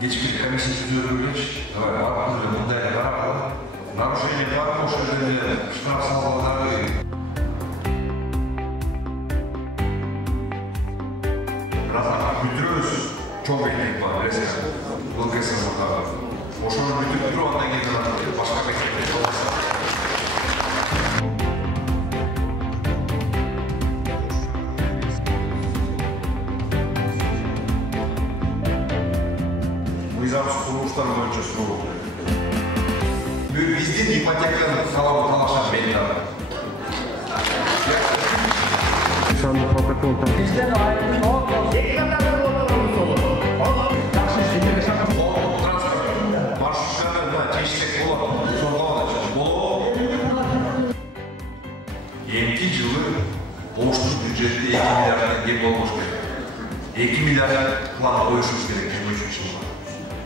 Geçmiş komisya tüzüğü bunday kararlı. Narушение var, ошол жерде штраф салгандары. Бүтүрөбүз чоң мектеп бар, билесиз. Бул кесимде ошону бүтүп туруп андан кийин башка мектепте жолдошот. Мыйзамсыз курулуштар боюнча суроо. Биздин ипотеканы талабы талашат бейнада. Санды протокол Бизден айрым жок. Эмки жылы оштун бюджетте 2 миллиард теңге болуш керек. 2 миллиард план коюшубуз керек 23 жылга.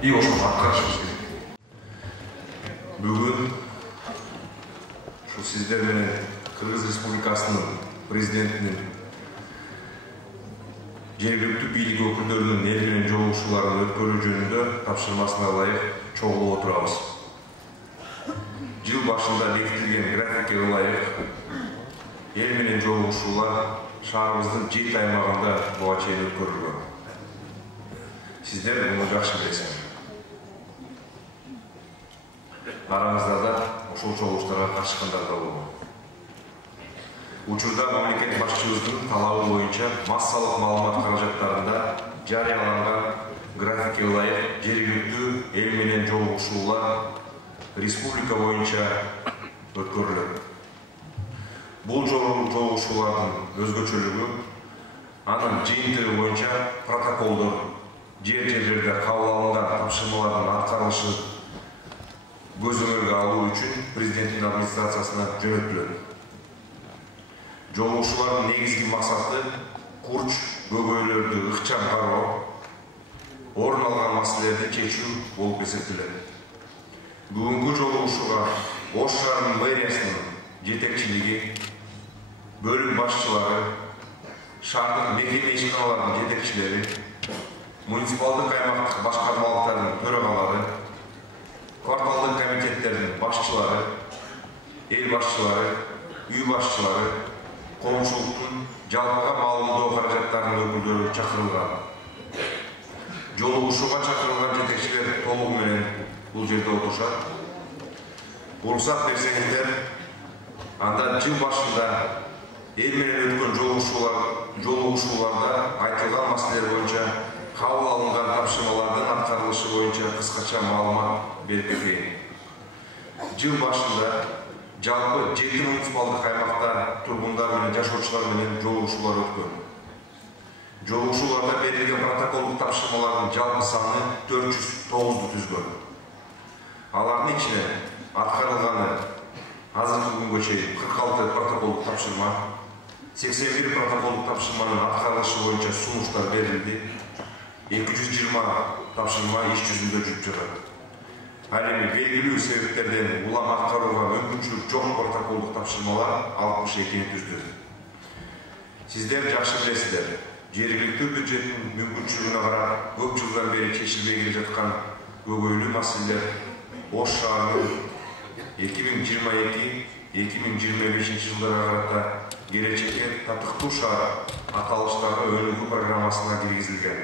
И ошону аткарышыбыз керек. Бүгүн ушул сиздер менен Кыргыз Республикасынын президентинин жергиликтүү бийлик өкүлдөрүнүн эл менен жолугушууларын өткөрүү жөнүндө тапшырмасына ылайык чогулуп отурабыз. Жыл башында бекитилген графикке ылайык эл менен жолугушуулар шаарыбыздын 7 аймагында буга чейин өткөрүлгөн. Сиздер муну жакшы билесиңер. Араңызда да ошол чогулуштарга катышкандар да болгон. Учурда мамлекет башчыбыздын талабы боюнча массалык маалымат каражаттарында жарыяланган графикке ылайык жергиликтүү эл менен жолугушуулар республика боюнча өткөрүлөт. Бул жолугушуулардын өзгөчөлүгү анын жыйынтыгы боюнча протоколдор, жерлерде кабыл алынган тапшырмалардын аткарылышы көз өңөргө алуу үчүн президенттин администрациясына жөнөтүлөт. Жолугушуулардын негизги максаты курч көйгөйлөрдү ыкчам кароо, орун алган маселелерди чечүү болуп эсептелет. Бүгүнкү жолугушууга Ош шаарынын мэриясынын жетекчилиги, бөлүм башчылары, шаардык мекеме ишканаларынын жетекчилери, муниципалдык аймактык башкармалыктардын төрагалары, кварталдык комитеттердин башчылары, эл башчылары, үй башчылары, коомчулуктун жалпыга маалымдоо каражаттарынын өкүлдөрү чакырылган. Жолугушууга чакырылган жетекчилер толугу менен бул жерде отурушат. Уруксат берсеңиздер, анда жыл башында эл менен өткөн жолугушууларда айтылган маселелер боюнча кабыл алынган тапшырмалардын аткарылышы боюнча кыскача маалымат берип кетейин. Жыл башында жалпы 7 муниципалдык аймакта тургундар менен жашоочулар менен жолугушуулар өткөн. Жолугушууларда берилген протоколдук тапшырмалардын жалпы саны 409 түзгөн. Алардын ичинен аткарылганы азыркы күнгө чейин 46 протоколдук тапшырма, 81 протоколдук тапшырманын аткарылышы боюнча сунуштар берилди. 220 тапшырма иш жүзүндө жүрүп жатат. Ал эми белгилүү себептерден улам аткарууга мүмкүнчүлүк жок протоколдук тапшырмалар 62 түздү. Сиздер жакшы билесиздер, жергиликтүү бюджеттин мүмкүнчүлүгүнө карап көп жылдан бери чечилбей келе жаткан көйгөйлүү маселелер Ош шаарынын 2022-2025 жылдарга карата келечекке татыктуу шаар аталыштагы өнүгүү программасына киргизилген.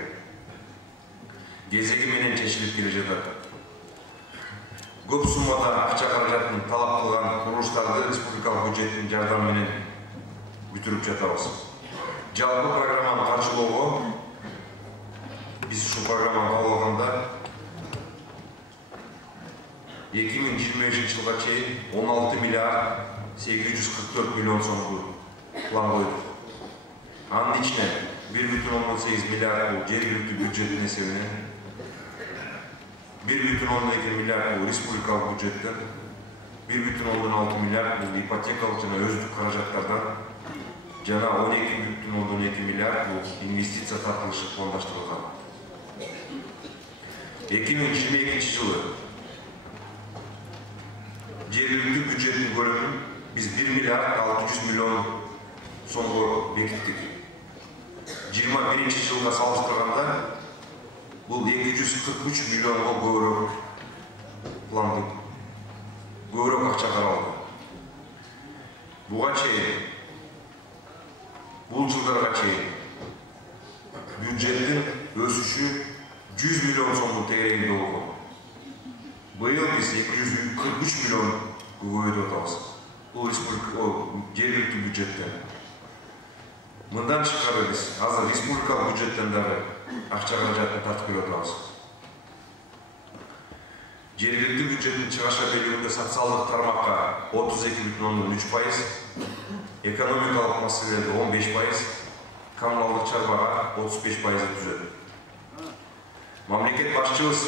Кезеги менен чечилип келе жатат. Көп суммада акча каражатын талап кылган курулуштарды республикалык бюджеттин жардамы менен бүтүрүп жатабыз. Жалпы программаны каржылоого биз ушул программаны кабыл алганда 2025 жылга чейин 16 миллиард 844 миллион сомду план койдук. Анын ичинен 1,8 миллиард бул жергиликтүү бюджеттин эсебинен, 1,2 миллиард бул республикалык бюджеттен, 1,6 миллиард бул ипотекалык жана өздүк каражаттардан, жана 12,2 миллиард бул инвестиция тартылышы пландаштырылган. 2022 жылы жергиликтүү бюджеттин көлөмүн биз 1 миллиард 600 миллион сомго бекиттик. 21 жылга салыштырганда Бұл 243 миллионға көбірек пландық, көбірек ақша қаралды. Бұға чейін, бұл жылдарға чейін бюджеттің өсіші 100 миллион сомдың тегерегінде болған. Бұйыл біз 243 миллион көбейді отамыз. Бұл жергілікті бюджеттен. Мындан шыққары біз азыр республикалық бюджеттен дағы ақша қаражатын тартып келіп отырмыз. Жергілікті бюджеттің шығаша бөлігінде социалдық тармаққа 32,3%, экономикалық мәселелерге 15%, коммуналдық чарбаға 35% түзеді. Мемлекет басшымыз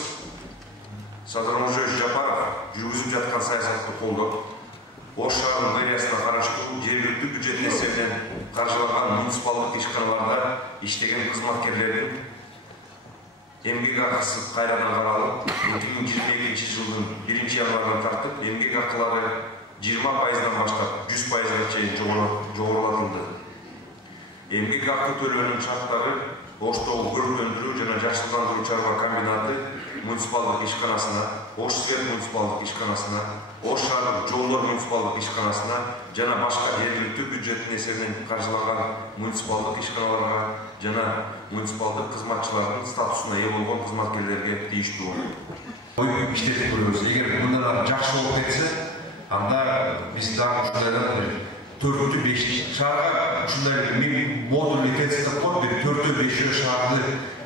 Садырмұржөз Жапаров жүргізіп жатқан саясатты қолдап, Ош шағын мэриясына қарашты жергілікті бюджет есебінен қаржыланған муниципалдық ишканаларда иштеген қызматкерлердің еңбек ақысы қайрадан қаралып, 2022 жылдың 1 январдан тартып, еңбек ақылары 20%-дан баштап 100%-ға чейін жоғарылатылды. Еңбек ақы төлеуінің шарттары Оштағы көрік өндіру және жақсыландыру чарба комбинаты муниципалдық ишканасына, Ош свет муниципалдық ишканасына, Ош шағын жолдар муниципалдық ишканасына және башқа жергілікті бюджеттің есебінен қаржыланған муниципалдық ишканаларға және муниципалдық қызматшылардың статусына ие болған қызматкерлерге тиісті болды. Ой, иштетіп көреміз. Егер мұнда жақсы болып кетсе, анда біз дағы ұшындайдан 4-5 шарға ұшындай модулі тестіп қойып, 4-5 шарды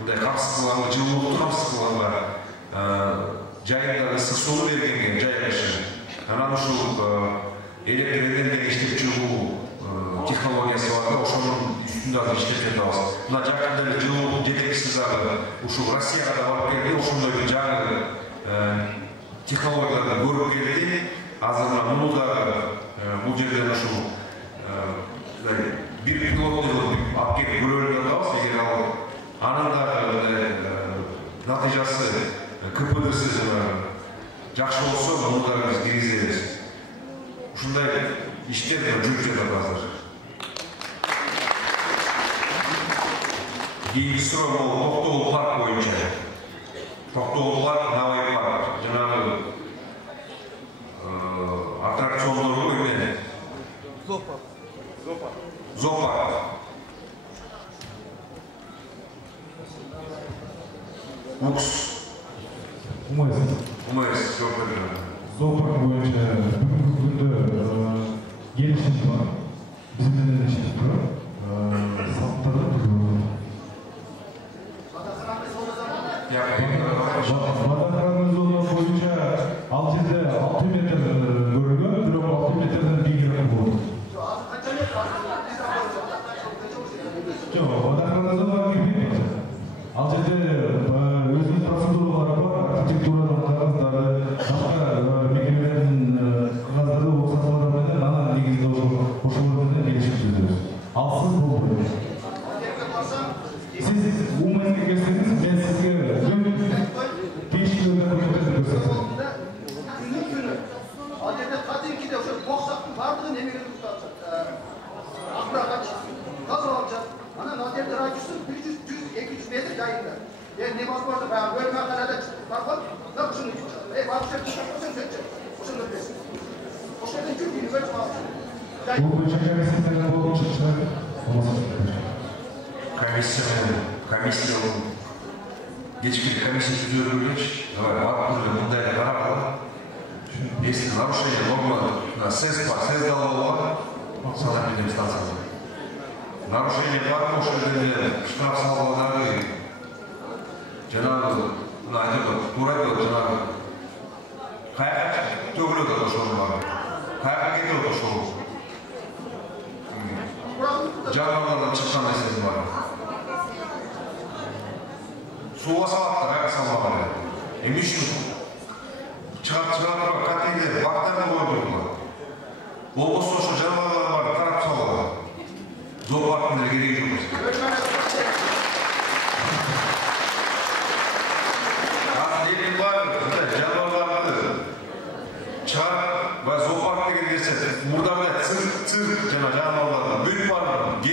қамсыз қылғанға, жылуықты қамсыз қылғанға жайындағы сысуы бергенге жай үшін. Анан ұшыл электр энергия иштеп жүру технологиясы бар, ошоның үстүндагы иштеп жатабыз. Мына жакында жылуу жетекчиси дагы ушул Россияга да барып келди, ошондой жаңы технологияларды көрүп келди. Азыр муну дагы бул жерден ушул bir pilotlu apkep görülüyor da егер ал анын дагы натыйжасы КПДсиз жакшы болсо муну дагы биз киргизебиз. Ушундай иштер жүрүп жатат азыр. Кийинки суроо Токтогул парк боюнча. Токтогул парк, Навай парк, жанагы аттракциондорго эмне? Зоопарк. Укс. Умайсыз. Зоопарк боюнча бүгүнкү күндө келишим бар. Биз менен иштеп турат. Салттарды Бадахраны зона боюнча ал жерде 6 метр көрүнгөн, бирок 6 метрден бийигирээк болот. Бадахраны зона кирбейт. Ал жерде өзүнүн процедуралары бар, архитектурадан кагаздары, башка мекемелердин кагаздары, оксатлары менен анан негизинде ошолор менен келишим түзөбүз. Алсыз болбойт. Siz bu mesele gösteriniz, ben size değişikliklerden koyuyorsunuz. Günü. Adeta kadın ki de şu boksakın varlığını emeğini tutacak. Akbırak aç, gaz alacak. Ana naderde rakısı 100-200 metre yayında. Yani ne bak varsa bayağı bölme kadar çıktı. Bak, ne bu şunu tutacak. Bak şöyle tutacak, seçecek. O şunu desin. O şöyle çünkü böyle bağlı. Bu çekeresinden bu çıkışlar olmasa комиссияның кечки комиссия түзөлгөч, аттырды мындай карап, если нарушение нормы на СЭС далбауга, санаторный станцияда. Нарушение бар, ошол жерде штраф салгандары, жанагы, мына айтып, туура айтып, жанагы каяка төгүлөт ошонун баары. Каяка кетет ошол. Жануарлардан чыккан нерсеси бар. Суға салатты, қайға салмағаны. Емеш үшін шығарып кәтегілер, бақтарды қойдырдылар. Ол болса ошы жануарлар бар, тарап салуға. Зоопарктың керегі жоқ бізге. Елдің бар, жануарларды шығарып, зоопарк деген керсе, мұрдағыда цирк жануарларды бөліп барып,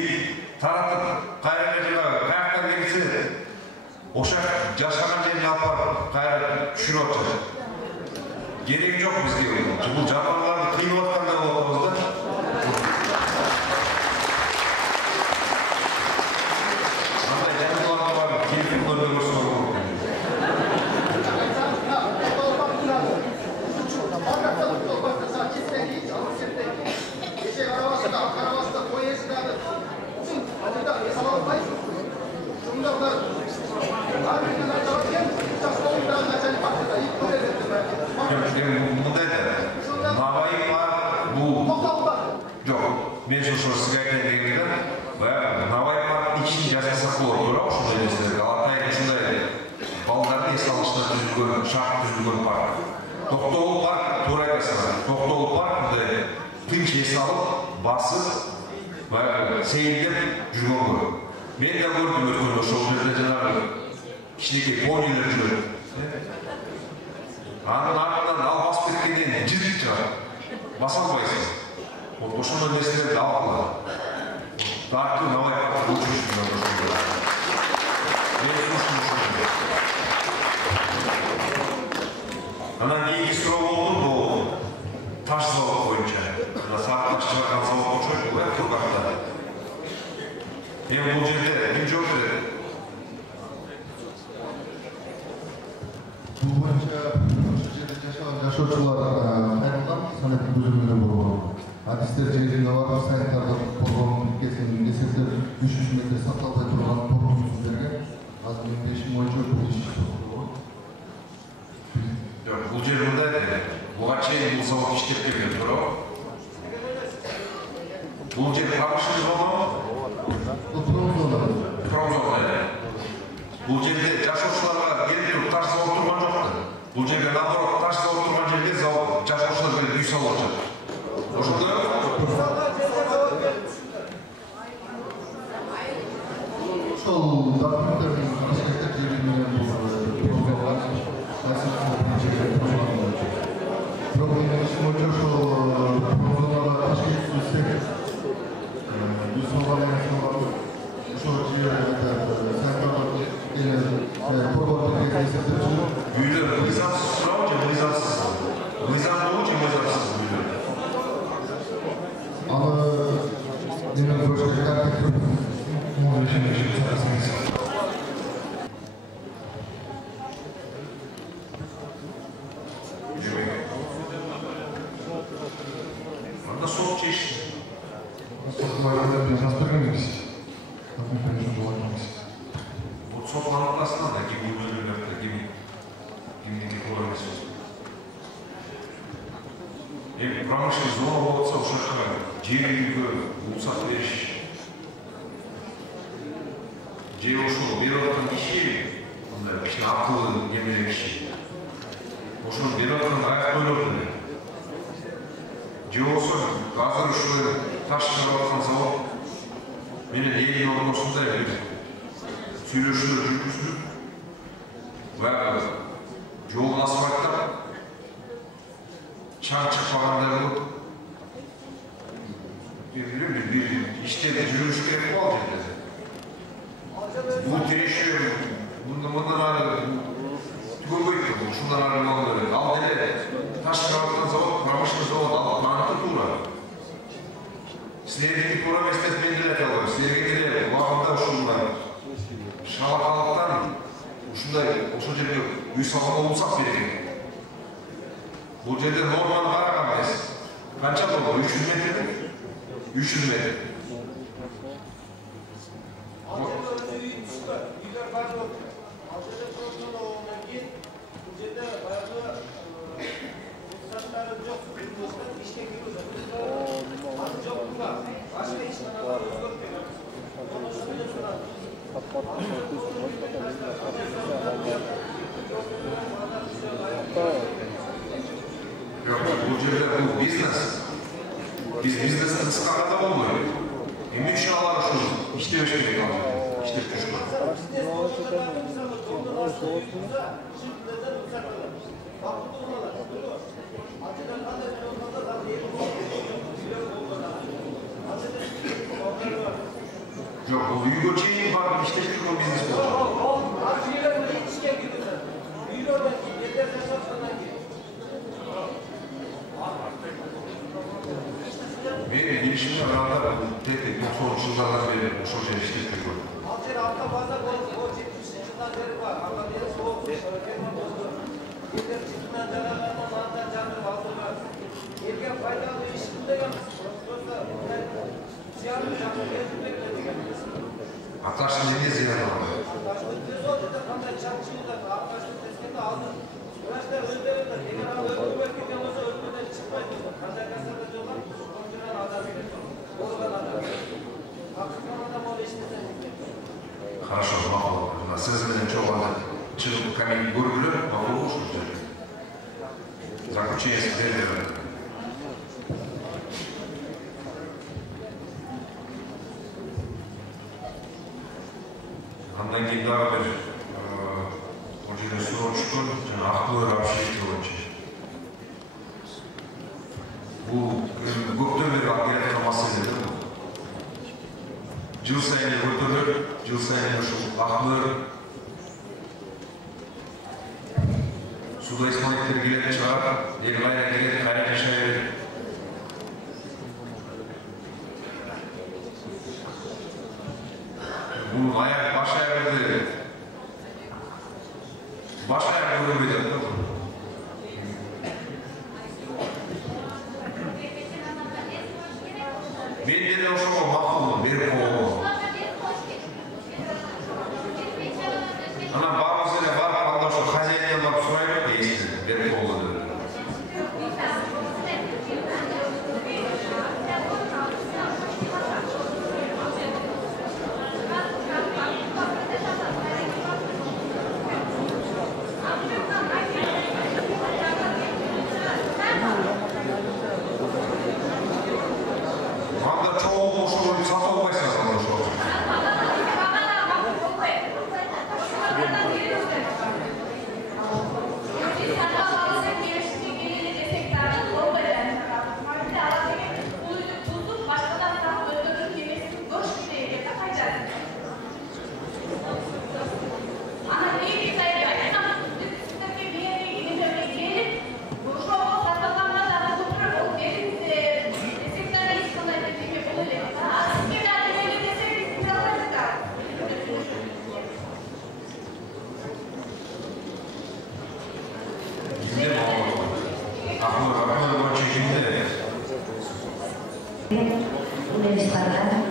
таратып, қайраққа қаяқтан келсе, Ошақ жашаған Hayır, şunu atacak. Gerek yok bizde. Bu canlıların kıymetlerden ne olduğumuzda. Ama canlılar var, keyifli gördüğümüz soru. Navayı var, bu... Yok, ben şu sizga aytayын ve Navayı var için жасасақ болады, бірақ ушундай нерселерге Алатайда ушундай балдарды эс алышына түзүлгөн, шарт түзүлгөн парк. Токтогул парк, туура айтасыңар. Токтогул парк мындай тынч эс алып, басып, баягы сейилдеп жүргөн көрөм. Мен да көрдүм өткөндө ошол жерде жанагы кичинекей понийлер жүрөт. Анын артынан ал басып кеткенден жыртып чыгат. Баса албайсың. Вот ошондой нерселерди алгыла. Даркы Навай паркты учурушмун ошондой. Мен ушунчу. Анан кийинки суроо болду, бул таш завод боюнча. Саат таш чыгарган завод окшойт го, Тургакта. Эми бул жерде ким жооп берет? Бул боюнча ошол жерде жашаган жашоочулар кайрылган санаттын түзүлмөлөр болгон. Адистер жеринде бар сайттарда болгон кеткен нерселер 300 метр сакталбай турган коркунуч берген. Азыр менин бешим боюнча бул иш болгон. Бул жер мындай, буга чейин бул завод иштеп келген, туурабы? Бул жер промышленный зона. Промзона. Бул жерде жашоочуларга келип туруп таш завод турган жок. Бул жерде наоборот таш завод турган жерде завод жашоочулар келип үй салып жатат. Ошондой ошол документтердин кичинекей жери менен бул программа бирок менин ишим боюнча ошол программага ташкент түзсек үй салган ошол жерде сайттарда коргондо эсептеп жүрүп үйлөр мыйзамсыз турабы же мыйзамсыз? Мыйзамдуулу же мыйзамсыз үйлөр? аны менин көзгө картип Анда сот чечти. Вот сот анықтасынан да ким үйлөрүндө кимдики туура эмес. Эми промышленный зона болуп атса ошол жака жер үйгө уруксат бериш. Же ошол берип аткан киши мындай кичине акылы немелер киши. Ошону берип аткан аяктойлорду же болбосо азыр ушул таш чыгарып аткан завод менен элдин ортосунда бир сүйлөшүүлөр жүргүзүлүп, баягы жолун асфальттап, чаң чыкпагандар болуп, бир иштерди жүрүш керек го ал жерде. Бул тирешүү мындан ары түгөнбөйт, ушундан ары боло берет. Ал деле таш чыгарып аткан завод, промышленный завод ал манты туура. Силердики туура эмес деп мен деле айта албайм. Силерге деле убагында ушундай шабакалыктан ушундай ошол жерге үй салган болсак берекен. Бул жерде норманы караган эмес. Канча болду? 300 метр? 300 метр. Бул жерде бул бизнес. Биз бизнести кыскарганда болбойт. Эмне үчүн алар ушул иштебеш керек ал жерде? Иштеп жүрүшкөн. Жок, бул үйгө чейин барып иштеп жүргөн бизнес болчу. Benim girişimde arada tek 90 yıllardan beri uşak şey işletmek oldu. Arka fazla o 70 yıldan beri var. Arka beri soğuk, kerman bozdu. Yerler çıkından canalarına mantar canlı aldırmaz. Yergen faydalı işinde yalnız. Yoksa siyahlı canlı gezmek de Ataşın ne ziyaret var? Ataşın düz oldu da kandan çarpçıydı. Ataşın tezkende aldı. Uğraşlar öldürüldü. Eğer ama öldürmek gidiyorsa öldürmeden çıkmaydı. Kandan kasada diyorlar. Komşudan adam gidiyor. Oradan adam. Hakkından adam ol işte. Хорошо, мақұл. Сіз менен жоғарыда шығып коммент көргілі, мақұл болшы. Заключение сіздерде бар. Андан кейін дағы бір ол жерде сұрақ шықты, жаңа ақылы общежитие бойынша. Бұл көптен бері келе жатқан мәселе бұл. Жыл сайын көтеріліп, жыл сайын ушул ақылы суда исполнитель келетін шығар, ел қайда келеді, қайда жашай береді. Бұл аяқ баш аяғы көрінбейді. Мен де ошоға мақұл беріп қойып. Ана барымыз еле барып қалда ошо хозяиннан барып сұрайық, естін беріп қойып.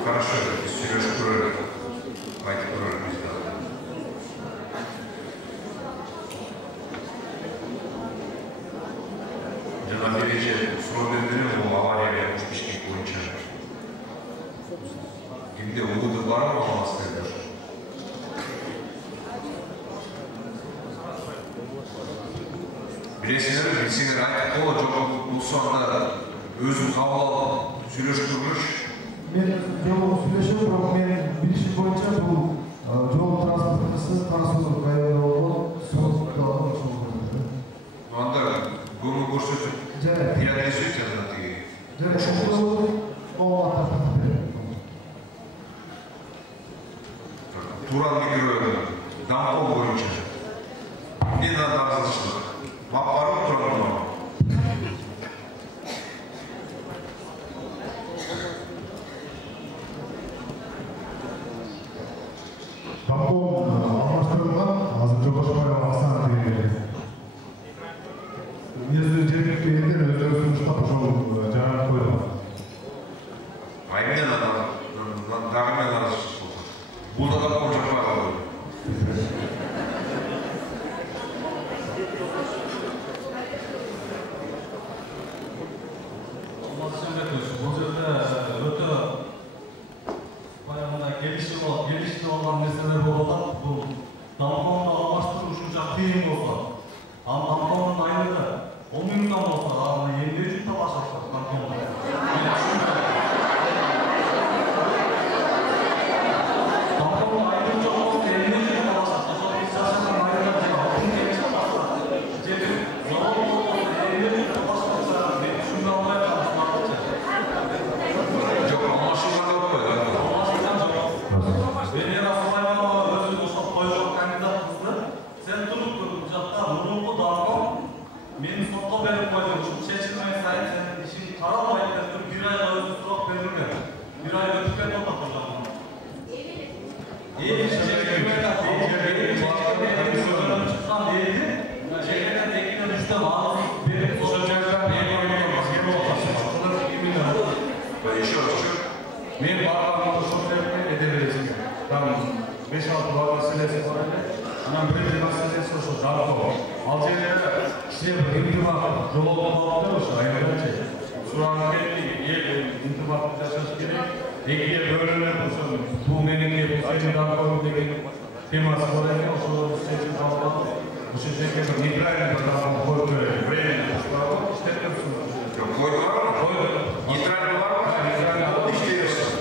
Хорошо, Сережа Куроль. Майки Куроль не сделал. Жана берече суроо бердилер, бул авария Бишкек боюнча. Кимде улуду барбы алмастырды? Билесиңер, сендер айтып кола жок, бул сонда өзүм кабыл алып сүйлөшүп турмуш. Мен жол сүйлөшөм, бирок мен билишим боюнча бул жол транспортчысы Тарасулов району болгон соттогон ошол. Анда көңүл көрсөтүп, переадресуйте ана тиги. Туран микро дампол боюнча. Мен наразычылык. Маппарым туран. Дампол алмаштырылган, азыр жолдошпай алсаң деген. Жергиликтүү элдер өздөрү сунуштап ошол жаран койгон. Аймен дагы мен аралашып болду. Бул да дампол жаппай калды. Бул жерде өтө баягындай келишип алган нерселер болуп атат. Бул дамполду алмаштыруу ушунча кыйын болсо, дамполдун айлыгы 10 миңден болсо, аны эмне үчүн талашат дамполду? Дамполдун айлыгы жок болсо, эмне үчүн талашат? Ошол биз жашаган айылда алтын келишип калса, же завод болсо, эмне үчүн талашат? Мен түшүнө албай калдым. Жок, алмашууга алып койду. Венера Сулайманова өзү ошол койгон кандидатыбызды сен туруп жаткан мурунку дампол Meni sotqa berip koydum. Seçilmeye sayın senin işin taralmaydı. Bir ayda özü soğuk verilmiyor. Bir ay ötüken olmadı. İyi bir şey güvenle sözlerim çıkan değildi. Çevreden tekine düştü. Ağzı verip sözlerden men bağlamda sohbetini edebiliriz. Tamam. 5-6 bağlı meselesi var. Anam birinci meselesi şu darko. Alcaylara işte intibat yolu olmalı olsa ayrıca. Şu an kendi intibat yaşası gerek. Ekiye bölümler olsun. Bu menike aynı darko degen teması var ya. O seçim almalı. Bu şekilde İbrahim tarafı koydu. Bremen tarafı istemiyorsunuz. Koydular mı? Koydu. İdrarlı var mı? İşte yiyorsun.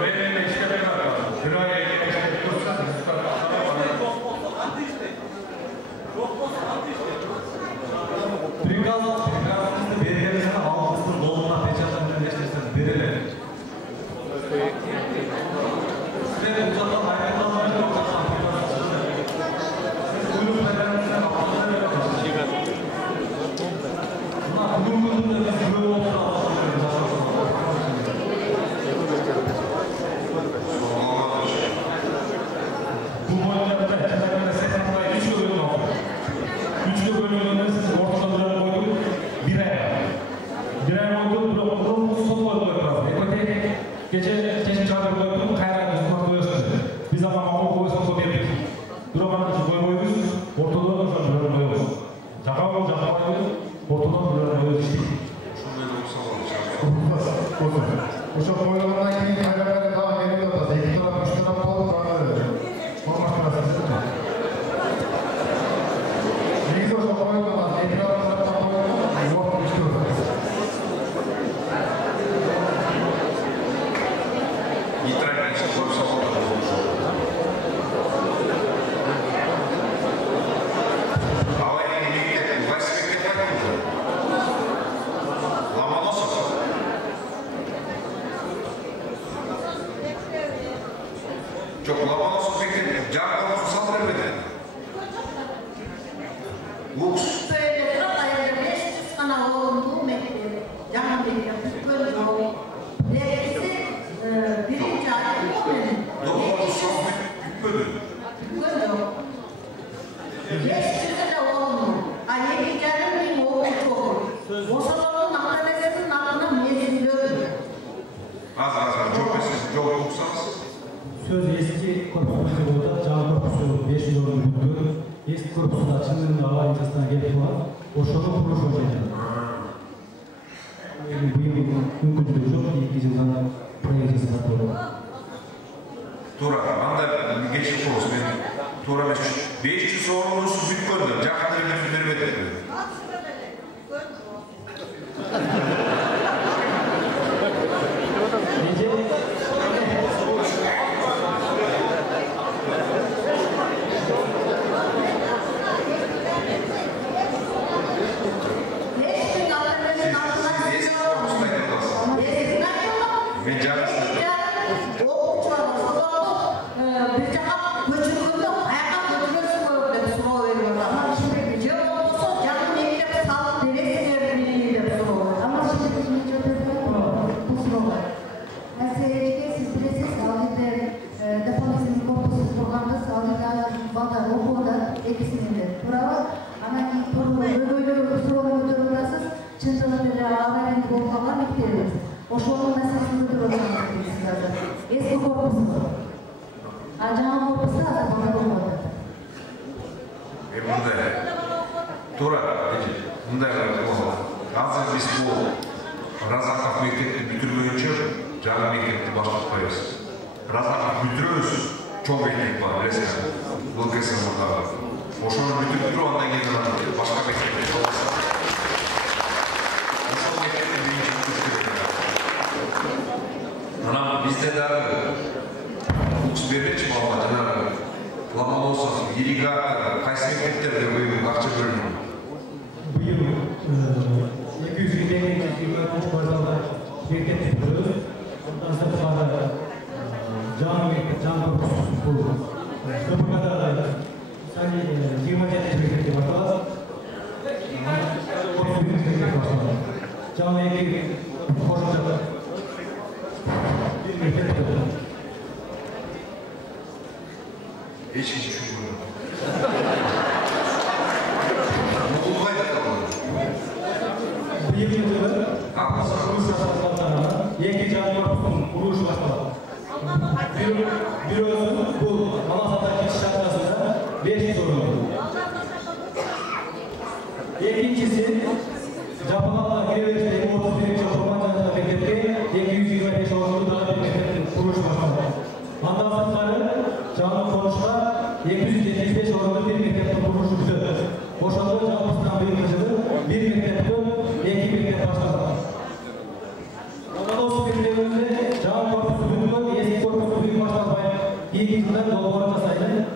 Bremen'e işlemi var. Bir ay geçti dursa Prikazını belirlemesine algısını dolumuna peçatını birleştirseniz verilir. Size uzaktan ayrıntılarını uzaktan prikazını kuyruk medenlerine algısını verilir. Bunlar kuyruk da biz böyle olsa bu boyunca çizimlerine 83 yıl önce oldu. 3 yıl bölümünde siz ortada koyduk. Bir ay koyduk. Bu son koyduk. Gece çağırıp koyduk. Kaynağı üstüne koyuyorsunuz. Biz ama o koyuyorsunuz verdik. Duramana için koyuyoruz. Ortada koyuyoruz. Jaka koyuyoruz. Ortada koyuyoruz. Şurada 90 olacak. Ошо коюлгандан кийин кайра дагы берип атат. Эки тарап, үч тарап болуп дагы формаштырасыз. Негизи ошо коюлган эки тарапта коюлган жок иштеп атат. Нейтральный способ салона. Аварийный мектеп, Василий Катяков. Ломоносов. Çok Lomоносов mektebi, can korkusu saldırmadı. Lux. Böyle ayarda 500 kana olduğu mektebi, canım benim, böyle yok. Dergisi birinci ayda yok benim. Lomоносov bükmedi. Böyle yok. 500 de olmuyor. Ali canım benim oğlu çok. Boşalanın akademinin aklına mezunluyor. Az, çok eski, çok okusanız. Söz eski korpusu oldu, canlı korpusu 500 yılını büyüdü. Eski korpusu da Çin'in dava incesinden gelip var. O şunu kuruluş olacak. Bu yıl mümkün çok ilk yıldan projesi satıldı. Тура, анда geçip olsun. Тура 500 sorumlusu büyük Жақында бермеді. Мен жарысты. Ошонун маселесин көтөрүп эски корпус. А жаңы корпуста бана болмоду. Мындай. Тура, мындай болот. Азыр биз бул Разаков мектепти бүтүргөнчө жаңы мектепти баштап коебуз. Разаков бүтүрөбүз, чоң мектеп бар, билесиңер. Бул КСМдагы. Ошону бүтүрүп туруп андан кийин башка мектепте жолдошот. Анан бизде дагы бербечи балга жанагы Ломоносов, ирригатор, кайсы мектептерде быйыл акча бөлүнөт? Быйыл 223 кварталда мектеп бүтүрөбүз. Андан сырткары жаңы мектеп, жаңы корпус бул КПКда Hiç düşünmüyorum. Bu kayda kalmadı. Bu 20 yıldır kuruluş başlatmalarına Yeki Cami Korpusu'nun kuruluş başlatmaları. Büronun bu Malatya'daki şartlarında 5 sorunu. İkincisi, Japonlarla Girevet'teki 31. Ormancılıkta Mektep'te 225 ormanlı daha bir mekteptin kuruluş başlatmaları. Mandatsızları canlı konuşma 275 ormanlı bir mekteptin kuruluşuydu. Boşaltı Canlısından bir mektepte iki mektep başladı. Ondan sonra bir Can Korpusu Büyük eski Korpusu Büyük başlatmayı ilk yıldan doğru tasaydı.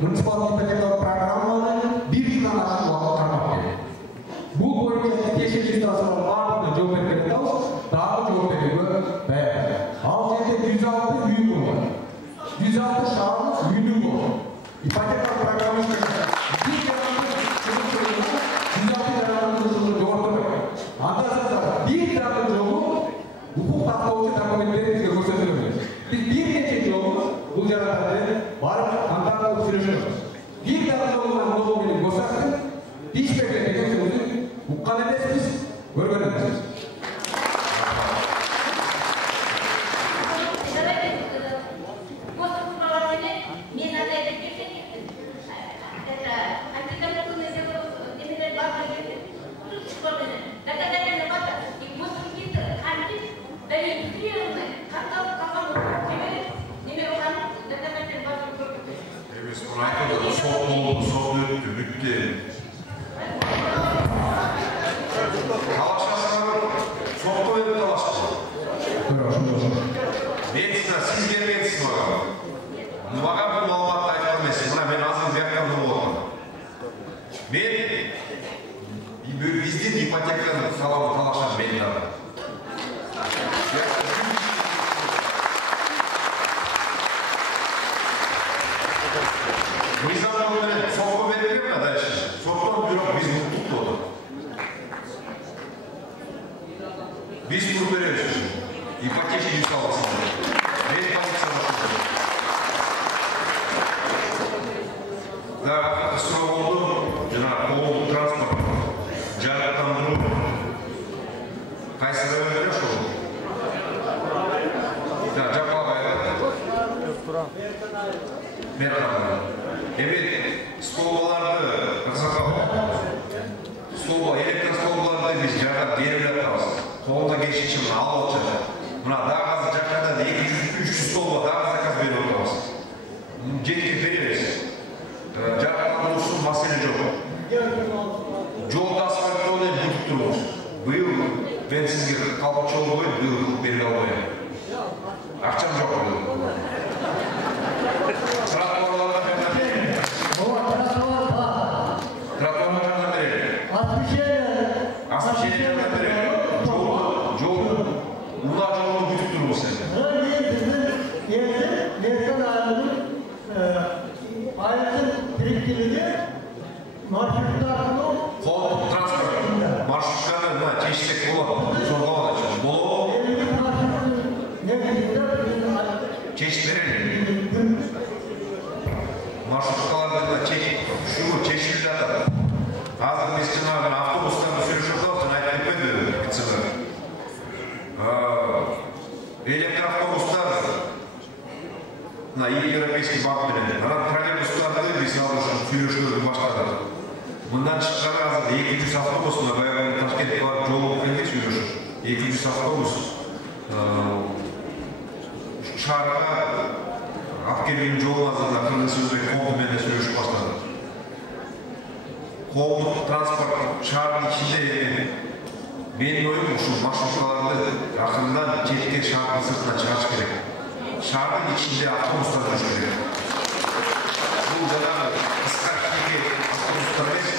Municipal ipoteka programmaları bir yıldan Уккан эмеспиz, көргөн эмеспиz. Біздің ипотеканы салауы талашан бейіндады. Мизамның соқы берілген ме дальше? Соқтан бүйрек біз мұқтық болды. Біз тұр береміз. Ипотеки үй саласында. Мен полицияға шықты. Да, сұрақ болды. Жаңағы қолды транспорт. Жарықтандыру. Қайсы район береш ол? Да, Жапалғайда. Мерқамда. Столбаларды, электр столбаларды біз жағап беріп жатамыз. Қолда кешікшін алып жатыр. Мына дағазы жақында 200-300 столба дағыз заказ беріп отырмыз. Жеткіп береміз. Жарықтандыру үшін мәселе жоқ. Жолды асфальттаудан бүтіп тұрмыз. Биыл мен сізге қалып жол қойып, биыл беріп алғайым. Ақшам жоқ болды. Европейский банк береді. Троллейбустарды біз алғашын сүйрешілерді баштады. Мұндан шыққан азыр 200 автобусына баяғы Ташкентке барып жол өткенде сүйреші. 200 автобус шарға Ақкелген жол азырда Қырғыз Өзбек қолдымен сүйрешіп баштады. Қолдық транспорт шардың ішінде менің ойым ұшу маршруткаларды ақырында жеткен шардың сыртына шығарыш керек. Şehrin içinde avtobuslar düşürüyor. Bu жаңағы қысқа кеге автобустар емес,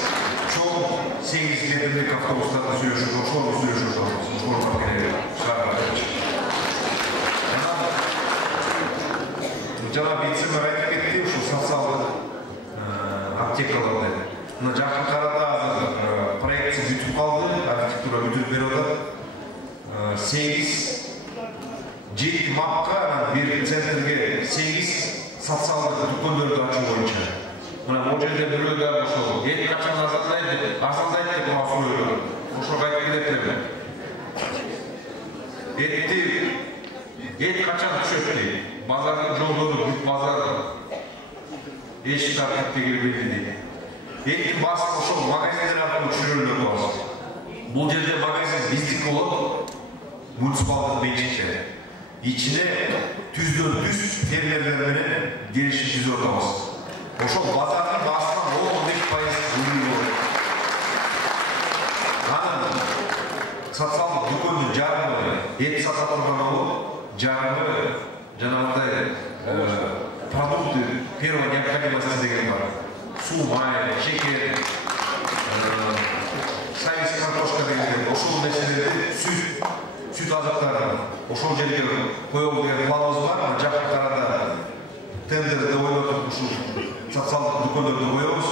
çoğu 8 metrlik автобустарды сүйрешіп, ошоны сүйрешіп жатырмыз. Ошоны керек шаһарға. Жаңа вице-мэр айтып кетті, ошо социалдық аптекаларды. Мына жақын қарада проектісі бүтіп қалды, архитектура бүтіп беріп жатыр. 7 мапқа бір центрге 8 социалдық дүкендерді ашу бойынша. Мына ол жерде біреуді ошо ет қашан азалдайды деп маусым өлі. Ошо қайтып келеді. Ет қашан түседі дейді. Базардың жолдары бүт базар еш тартып келбейді дейді. Еттің басын ошо магазиндер арқылы түсіріліп болады. Бұл жерде магазин биздік болады, муниципалдық меншікте. İçine düz fermerlerinin gelişi düz ortamız. Oşo pazarın basından 15% bölüyor. Hanım, satsal dükkanın jarımı, et satılırken o jarımı, janağında продукты первой необходимости деген бар. Су, май, шекер, сайыс картошка деген ошол нерселерди süt azıqları, ошол жерге коюлуп берген планыбыз бар. Жақын қарада тендерде ойнатып ушул социалдык дүкөндөрдү коебуз.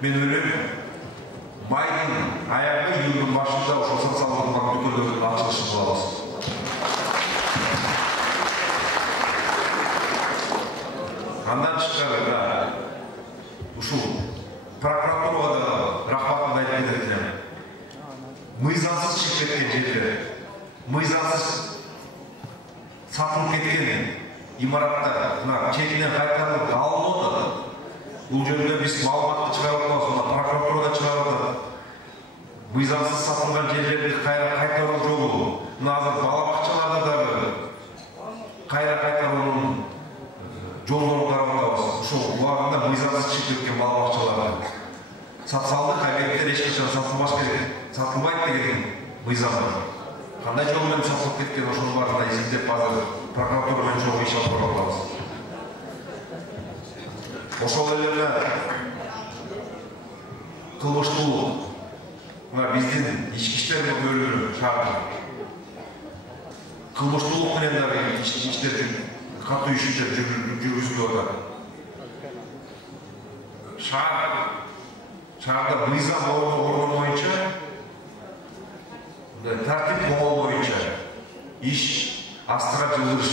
Мен ойлойм, майдын аягы июлдун башында ошол социалдык дүкөндөрдүн ачылышын кылабыз. Андан тышкары ушул прокуратурага да рахматымды айтып кетет элем. мыйзамсыз шығып кеткен жерлер, мыйзамсыз сатылып кеткен имараттар, чегінен қайтарылып алынуда. Бұл жөнінде біз маалыматты шығарып отырмыз, прокуратурада шығарып отыр. Мыйзамсыз сатылған жерлерді қайтару жолы, қазір балабақшаларда да қайтаруының жолдарын қарап отырмыз. Ошол уақытында мыйзамсыз шығып кеткен балабақшаларды социалдық объекттер ешқашан сатылмайды деген мыйзам бар. Қандай жолмен сатылып кеткен ошол барында іздеп қазір прокуратурамен жол иш алып жатабыз. Ошол эле кылмыштуулук биздин ички иштер бөлүмү шаардын кылмыштуулук менен дагы иштер катуу иштер жүргүзүлүп атат. Шаарда мыйзам орноо боюнча, тартип коңол боюнча иш астыра жылдырыш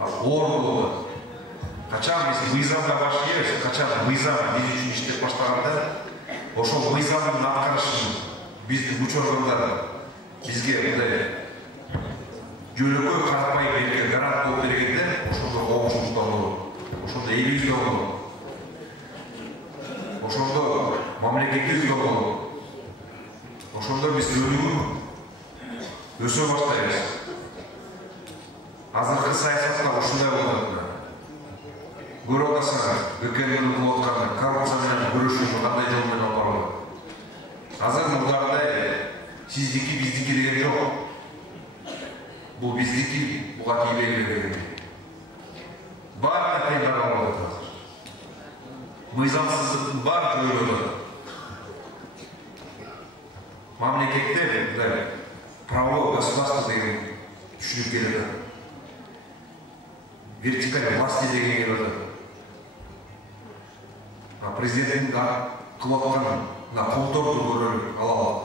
орун болот. Качан биз мыйзамга баш ийебиз, качан мыйзам биз үчүн иштеп баштаганда, ошол мыйзамдын аткарышын биздин күч органдары бизге мындай жөнөкөй карапай берген гарант болуп бергенде, ошондо коомчулуктан болот, ошондо элибизден болот, ошондо мамлекетибизден болот, ошондо биз өнүгүп өсө баштайбыз. Азыркы саясатта ушундай болот. Көріп отырсаңыз, өткеннің кылып атканы коррупция менен күрөшүүнү кандай жол менен алып барылат. Азыр мурдагыдай сиздики биздики деген жок. Бул биздики, буга тийбей берген. Баардык кыйындар алып атат. Мыйзамсыздыктын бар жолдору. Мамлекетте правовое государство деген түшүнүк келет. Вертикальный власти деген келет. Президенттің қылып атқан конторды көріп алалық.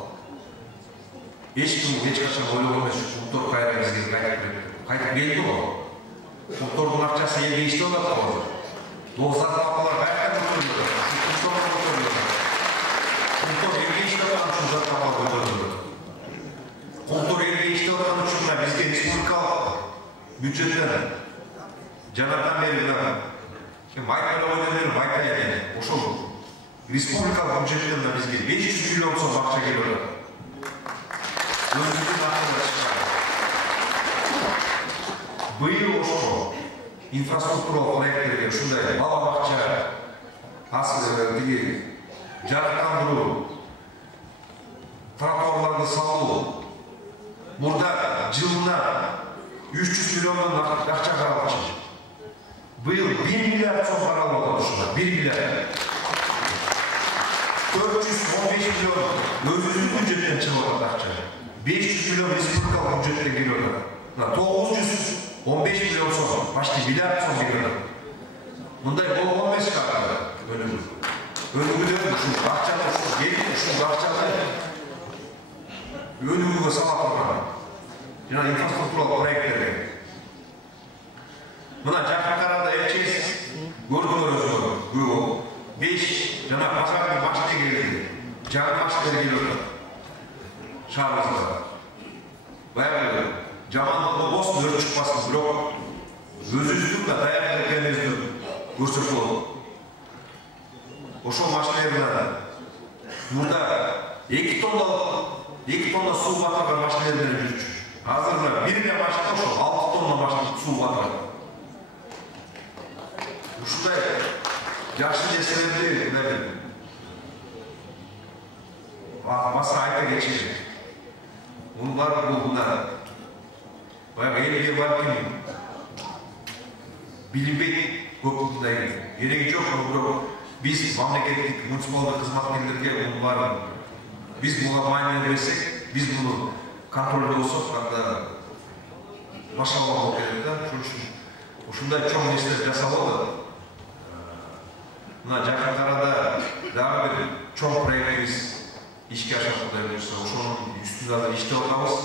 Ешкім ешқашан ойлап емес, контор қайда бізге қайтып келді ғой. Контордың ақшасы елге иштеп жатыр ғой. Достар папалар қайда көтерілді. Контор елге иштеп жатқан үшін жатқан көтерілді. Контор елге иштеп жатқан үшін бізге республикалық бюджеттен жаңадан берілген майқайлы ойнадыр, майқайлы ошол республикалық бюджеттен бізге 500 миллион сом ақша келіп отыр. Өзіміздің ақылға шыққан. Биыл ошол инфраструктуралық проекттерге ушундай балабакча, жарыктандыруу, тротуарларды салуу, мурда жылына 300 миллиондон акча каралчу. Биыл 1 миллиард сом қаралып отыр ушунда, 1 миллиард. 415 миллион өзүнүн бюджеттен чыгып атат акча. 500 миллион республикалык бюджеттен келип атат. 915 миллион сом, почти миллиард сом келип атат. Мындай болгон эмес калды өнүгүү. Өнүгүүдөн ушул акчаны ушул акчаны өнүгүүгө сала турган. Жана инфраструктуралык проекттерге. Мына жакын арада ээлчиңиз көрдүңөр өзүңөр. 5 жана базардын машина келди. Жаңы машина келип атат. Шаарыбызга. Баягы жамандык болбосун, өрт чыкпасын, бирок өзүбүздүн да даярдык экенибизди көрсөтүп болот. Ошол машиналарда мурда 2 тонна суу батырган машиналар менен жүрчү. Азыр бир эле машина ошол 6 тонна машина суу батырат. Ушундай жакшы нерселерди баса айта кетиши керек. Мунун баары бул баягы элге балким билинбейт, көп мындай кереги жок, бирок биз мамлекеттик муниципалдык кызматкерлерге мунун баарын биз буга маани берсек, биз муну контролдосок, анда машалла болуп кетет да. Ошон үчүн ушундай чоң нерселер жасалып. Мына жакын арада дагы бир чоң проектибиз ишке ашып Кудай буйрса, ошонун үстүндө азыр иштеп атабыз.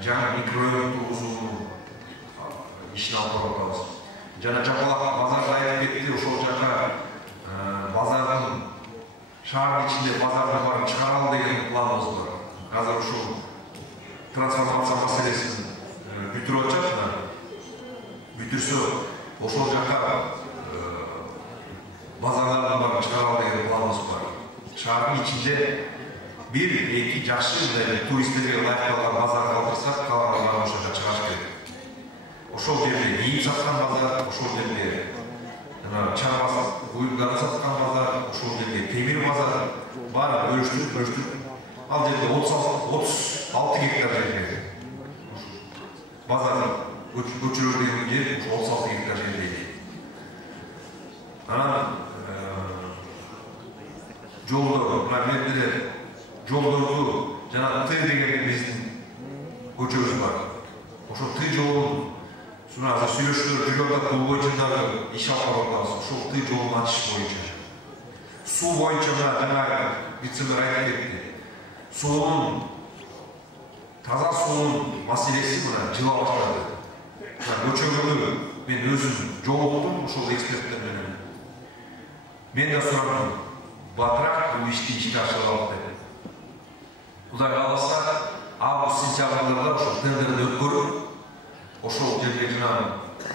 Жаңы микрорайон тургузууну ишин алып барып атабыз. Жана Жапалак базарды айтып кетти, ошол жака базардын шаардын ичинде базарды барып чыгаралы деген планыбыз бар. азыр ушул трансформация маселесин бүтүрүп атышат. Бүтүрсө ошол жакка базарлардын баарын чыгара алалы деген планыбыз бар. Шаардын ичинде бир эки жакшы туристтерге ылайыкталган базар калтырсак, калганын ошол жакка чыгарыш керек. Ошол жерде кийим саткан базар, ошол жерде чарба буюмдарын саткан базар, ошол жерде темир базар баарын бөлүштүрүп, ал жерде 36 гектар жер. Базар көчүрөлгөн жер 36 гектар жерде. Анан жолдорду жана Т деген биздин көчөбүз бар. Ошол Т жолун азыр сүйлөшүүлөр жүрүп атат, бул боюнча дагы иш алып барабыз. Ошол Т жолун ачыш боюнча. Суу боюнча жана вице-мэр айтып кетти. Суунун таза суунун маселеси жыла баштады. Көчөгүнү мен өзүм жолуктум ушул эксперттер менен. Мен да сурадым, батыраак бул ишти ишке ашыралып деп. Кудай кааласа, август-сентябрда ошол тендерди өткөрүп, ошол жерге жана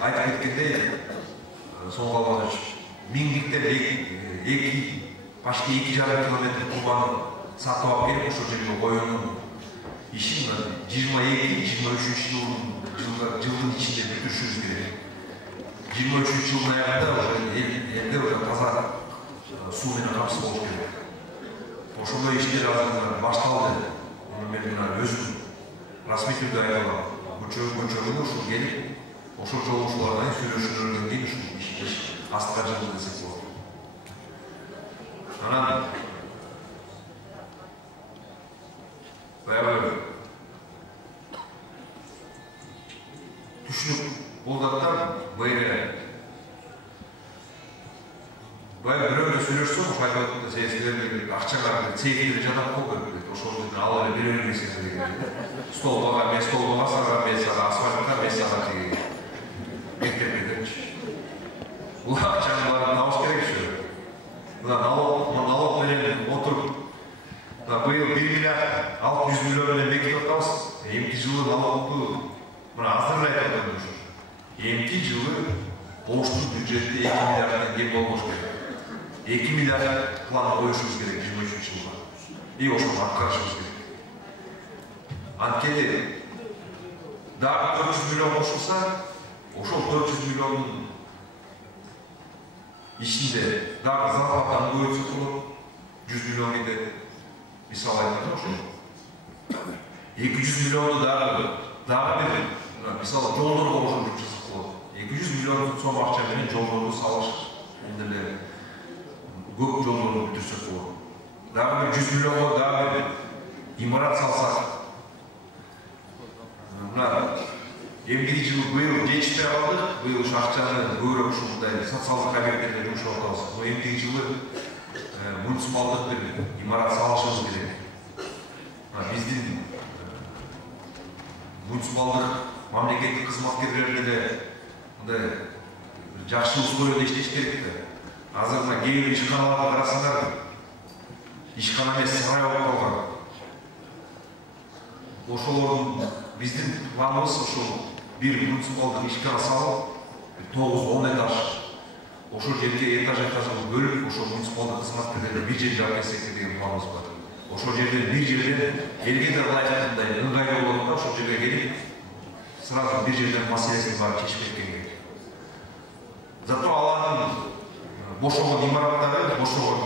айтып кеткендей, соңку калган 1000 гектар почти 2,5 километр турбаны сатып алып келип, ошол жерге коюунун ишин 22-23 жылдын ичинде бүтүрүшүбүз керек. 23 жылдын аягында элде таза суу менен камсыз болуш керек. Ошондой иштер азыр башталды. Мен өзүм расмий түрдө айта алам. Көчөгүнө ушул келип, ошол жолуучуларга сүйлөшүүлөрдөн кийин ушул иш астыга жылды десек болот. Анан баягы түшүнүк болдаттан быйра бирөөнө сүйлөшсөм, айтып сиздердин акчаңарды цехтери жатат го деп, ошол жерден алып эле бере бересиңер деген. Столбага, мен столбага сага, мен сага асфальтка, мен сага тиги мектепке депчи. Бул акчаны баарын табыш керек ошо. Мына налог менен отуруп, быйыл 1 миллиард 600 миллион менен мектеп атабыз. Эмки жылы налогду мына азыр айтып атам ошо. Эмки жылы оштун бюджети 2 миллиарддан кем болбош керек. 2 миллиард план коюшубуз керек 23 жылга. И ошону аткарышыбыз керек. Анткени дагы 400 миллион кошулса, ошол 400 миллиондун ичинде дагы зарплатаны көбөйтсөк болот. 100 миллион кетет. Мисалы айтканда ошол 200 миллионду дагы бир мисалы жолдорго кошулуп жасап болот. 200 миллион сом акча менен жолдорду салыш эле көп жолдорду бүтүрсөк болот. Дагы бир 100 миллионго дагы бир имарат салсак. Мына эмгири жылы быйыл жетишпей калдык. Быйыл ушу акчаны көбүрөөк ушундай социалдык объекттерге жумшап атабыз. Но эмгири жылы муниципалдык бир имарат салышыбыз керек. Биздин муниципалдык мамлекеттик кызматкерлерди деле мындай жакшы условияда иштеш керек да. Азыр мына кээ бир ишканаларды карасаңар, ишкана эмес сарай болуп калган. Ошолордун биздин планыбыз ошол бир муниципалдык ишкана салып, 9-10 этаж. Ошол жерге этаж-этажын бөлүп, ошол муниципалдык кызматкерлерди бир жерге алып келсек деген планыбыз бар. Ошол жерден бир жерден элге да ылайыктуу ыңгайлуу болот да, ошол жерге келип, сразу бир жерден маселесин баарын чечип кеткен. Зато алардын бошогон имараттары, бошогон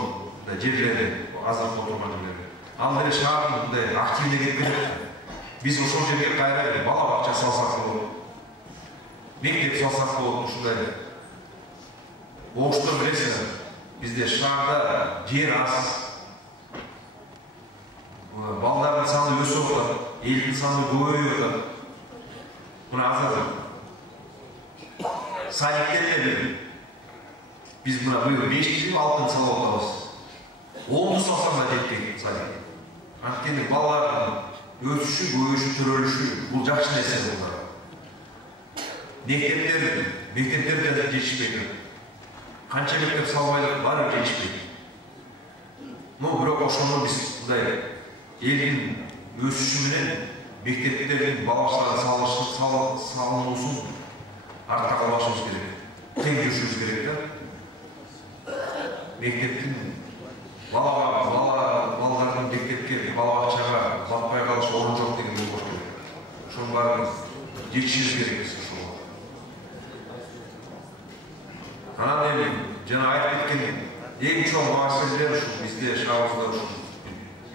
жерлери, азыркы отурган жерлери. Ал деле шаардын мындай активдүү кеткен. Биз ошол жерге кайра бала бакча салсак болот. Мектеп салсак болот, ушундай. Оштор билесиңер, бизде шаарда жер аз. Балдардын саны өсүп атат, элдин саны көбөйүп атат. Мына азыр садиктерде биз мына быйыл 5 жыл алтын салып атабыз. 10 салсам да жетпейт садик. Анткени балдардын өсүшү, көбөйүшү, төрөлүшү бул жакшы нерсе булар. Мектептерде жетишпейт. Канча мектеп салбайлык баары жетишпейт. Но бирок ошону биз мындай элдин өсүшү менен мектептердин балабақшалар салынуусун артка калбашыбыз керек. Тең жүрүшүбүз керек да. Мектептин балдардын мектепке, балабакчага батпай калыш орун жок деген болбош керек. Ошонун баарын жетишибиз керек биз ошого. Анан эми жана айтып кеткен эң чоң маселелер ушу бизде шаарыбызда ушу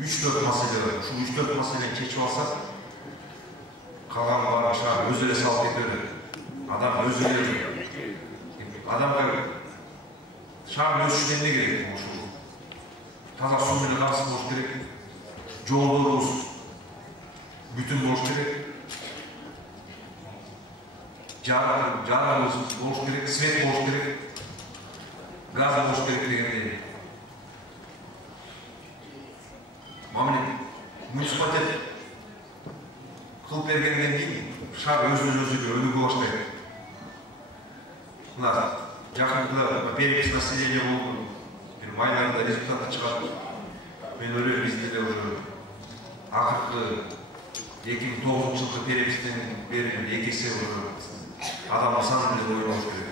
3-4 маселе бар. Ушу 3-4 маселени чечип алсак, калган баары шаар өзү эле салып кете берет. Адам өзү эле адамга шаардын өсүшүнө эмне керек? Ушу таза суу менен камсыз болуш керек. Жолдорубуз бүтүн болуш керек. Жарыгыбыз болуш керек, свет болуш керек. Газ болуш керек дегендей. Мамиле муниципалитет кылып бергенден кийин шаар өзүнө-өзү өнүгө баштайт. Мына жакында перепись населения болду. Бир майнарда результаты чыгат. Мен ойлойм бизде деле уже акыркы 2009-жылкы перепистен бери 2 эсе уже адамдын саны деле ойнош керек.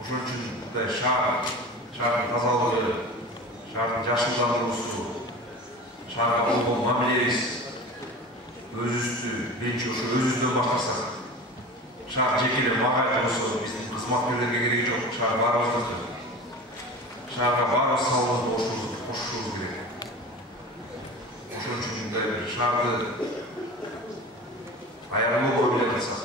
Ошон үчүн мындай шаардын тазалыгы, шаардын жашылдандыруусу, шаарга болгон мамилебиз өзүбүздү биринчи ошо өзүбүздөн баштасак, шаар жеке эле магай болсо биздин кызматкерлерге кереги жок. Шаар баарыбыздыкы. Шаарга баарыбыз салымыбызды кошушубуз керек. Ошон үчүн мындай шаарды аягына коюп эле кылсак,